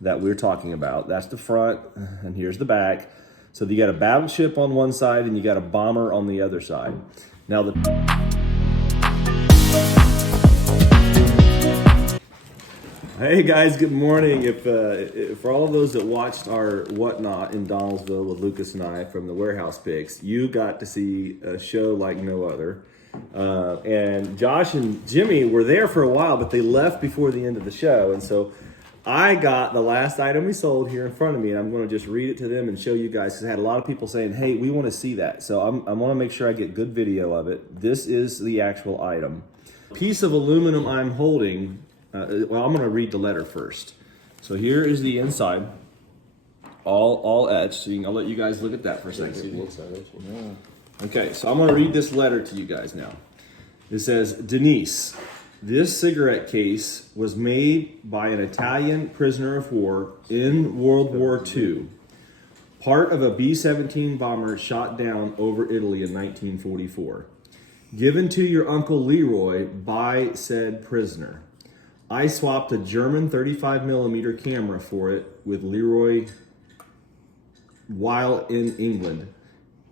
that we're talking about. That's the front, and here's the back. So you got a battleship on one side, and you got a bomber on the other side. Now Hey guys, good morning. If for all of those that watched our Whatnot in Donaldsville with Lucas and I from the warehouse picks, you got to see a show like no other. And Josh and Jimmy were there for a while, but they left before the end of the show. And so I got the last item we sold here in front of me, and I'm going to just read it to them and show you guys, because I had a lot of people saying, hey, we want to see that. So I want to make sure I get good video of it. This is the actual item. Piece of aluminum I'm holding. Well, I'm going to read the letter first. So here is the inside, all etched. So I'll let you guys look at that for a second. Okay, so I'm going to read this letter to you guys now. It says, Denise, this cigarette case was made by an Italian prisoner of war in World War II, part of a B-17 bomber shot down over Italy in 1944. Given to your Uncle Leroy by said prisoner. I swapped a German 35mm camera for it with Leroy while in England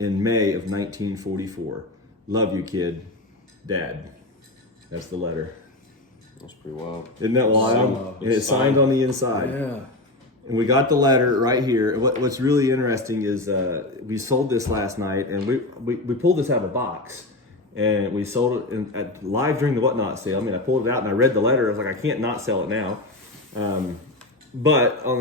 in May of 1944. Love you, kid. Dad. That's the letter. That's pretty wild. Isn't that wild? And it's signed on the inside. Yeah. And we got the letter right here. What's really interesting is we sold this last night, and we pulled this out of a box. And we sold it live during the Whatnot sale. I mean, I pulled it out and I read the letter. I was like, I can't not sell it now. But on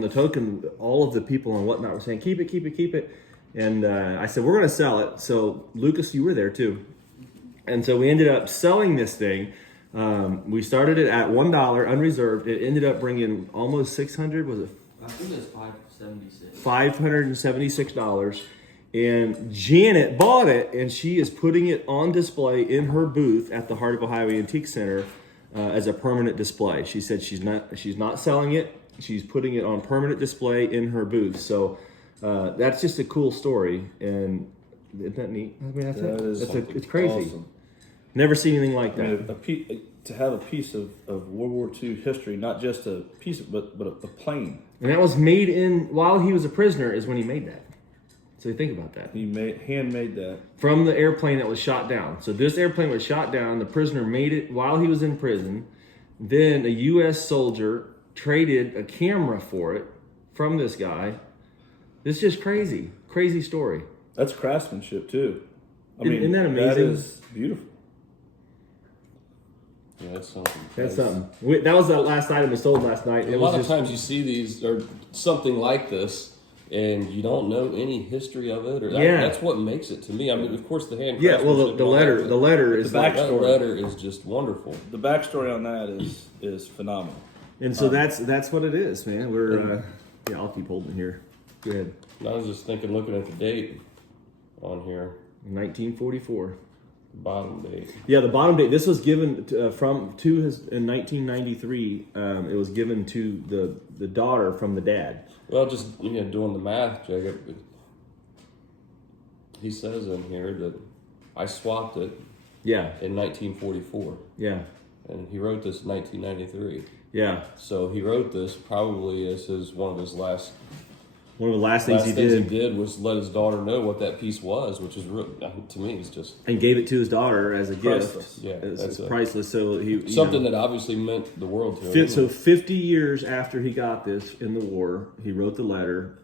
the token, all of the people on Whatnot were saying, keep it. And I said, we're going to sell it. So Lucas, you were there too. And so we ended up selling this thing. We started it at $1 unreserved. It ended up bringing almost 600. Was it? I think it was $576. And Janet bought it, and she is putting it on display in her booth at the Heart of Ohio Antique Center as a permanent display. She said she's not selling it. She's putting it on permanent display in her booth. So that's just a cool story, and isn't that neat? I mean, it's crazy. Awesome. Never seen anything like that. I mean, to have a piece of World War II history, not just a piece, but a plane. And that was made while he was a prisoner is when he made that. So think about that. He handmade that. From the airplane that was shot down. So this airplane was shot down. The prisoner made it while he was in prison. Then a U.S. soldier traded a camera for it from this guy. It's just crazy. Crazy story. That's craftsmanship too. I mean, isn't that amazing? That is beautiful. Yeah, that's something. That's something. That was the last item we sold last night. A lot of times you see these or something like this, and you don't know any history of it, or that's what makes it to me. I mean, of course, the hand. Yeah, well, the letter is the backstory. That letter is just wonderful. The backstory on that is phenomenal. And so that's what it is, man. We're I'll keep holding here. Go ahead. I was just looking at the date on here, 1944. bottom date. Yeah, the bottom date. This was given in 1993. It was given to the daughter from the dad. Well, just doing the math, Jacob. He says in here that I swapped it. Yeah. In 1944. Yeah. And he wrote this in 1993. Yeah. So he wrote this probably as one of the last things he did was let his daughter know what that piece was, which is to me is just, and gave it to his daughter as a priceless. gift. Yeah, it's priceless. So he something that obviously meant the world to him. So 50 years after he got this in the war, he wrote the letter,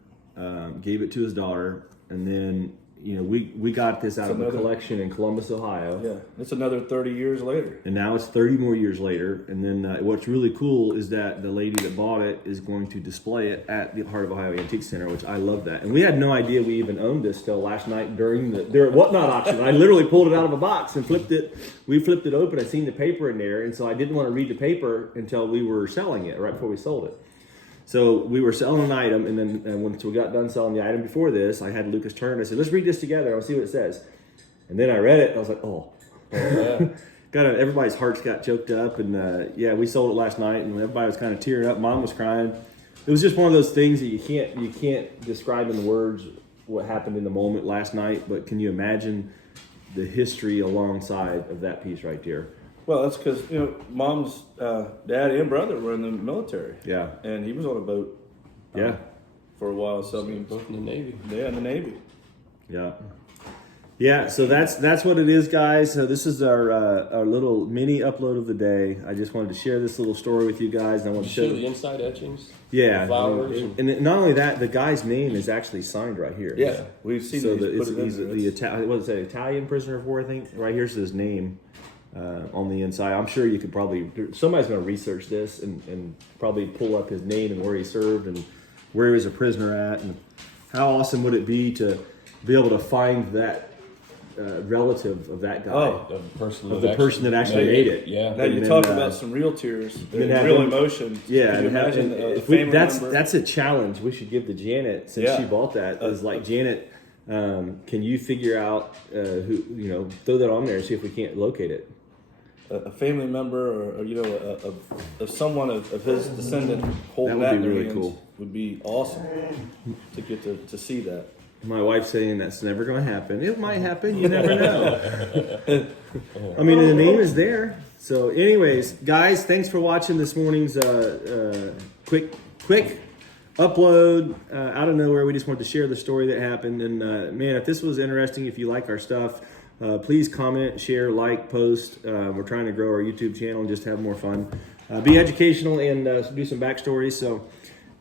gave it to his daughter, and then we got this out of a collection in Columbus, Ohio. Yeah, it's another 30 years later. And now it's 30 more years later. And then what's really cool is that the lady that bought it is going to display it at the Heart of Ohio Antique Center, which I love that. And we had no idea we even owned this till last night during their Whatnot auction. I literally pulled it out of a box and flipped it. We flipped it open. I seen the paper in there. And so I didn't want to read the paper until we were selling it, right before we sold it. So we were selling an item, and then once we got done selling the item before this, I had Lucas turn. I said, let's read this together. I'll see what it says. And then I read it, and I was like, oh. Yeah. Everybody's hearts got choked up. And, we sold it last night, and everybody was kind of tearing up. Mom was crying. It was just one of those things that you can't describe in words what happened in the moment last night, but can you imagine the history alongside of that piece right there? Well, that's because Mom's dad and brother were in the military. Yeah. And he was on a boat. Yeah. For a while, so I mean, Both in the Navy. yeah, in the Navy. Yeah. Yeah, so that's what it is, guys. So this is our little mini upload of the day. I just wanted to share this little story with you guys. And I want to Show show the inside etchings. Yeah, the flowers. and not only that, the guy's name is actually signed right here. Yeah, we've seen So that. he's the Italian prisoner of war, I think. Right here's his name on the inside. I'm sure you could probably somebody's going to research this and probably pull up his name and where he served and where he was a prisoner at, and how awesome would it be to be able to find that relative of that guy, Oh, of the person that actually made it. Yeah. Now you And talk then, about some real tears, then and have real them- emotion. Yeah, Can you and have- imagine and a if we- family that's member? that's a challenge we should give to Janet since Yeah. she bought that. Is like Janet, can you figure out who throw that on there and see if we can't locate it? a family member, or a someone of his descendant holding That that, would be in their really hands cool. would be awesome to get to see that. My wife's saying that's never going to happen. It might happen. You never know. I mean, the name is there. So, anyways, guys, thanks for watching this morning's quick upload out of nowhere. We just wanted to share the story that happened. And man, if this was interesting, if you like our stuff, please comment, share, like, post. We're trying to grow our YouTube channel and just have more fun, be educational, and do some backstories. So.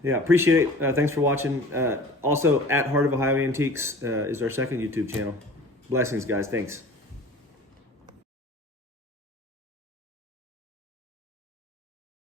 Yeah, appreciate it. Thanks for watching. Also, at Heart of Ohio Antiques is our second YouTube channel. Blessings, guys. Thanks.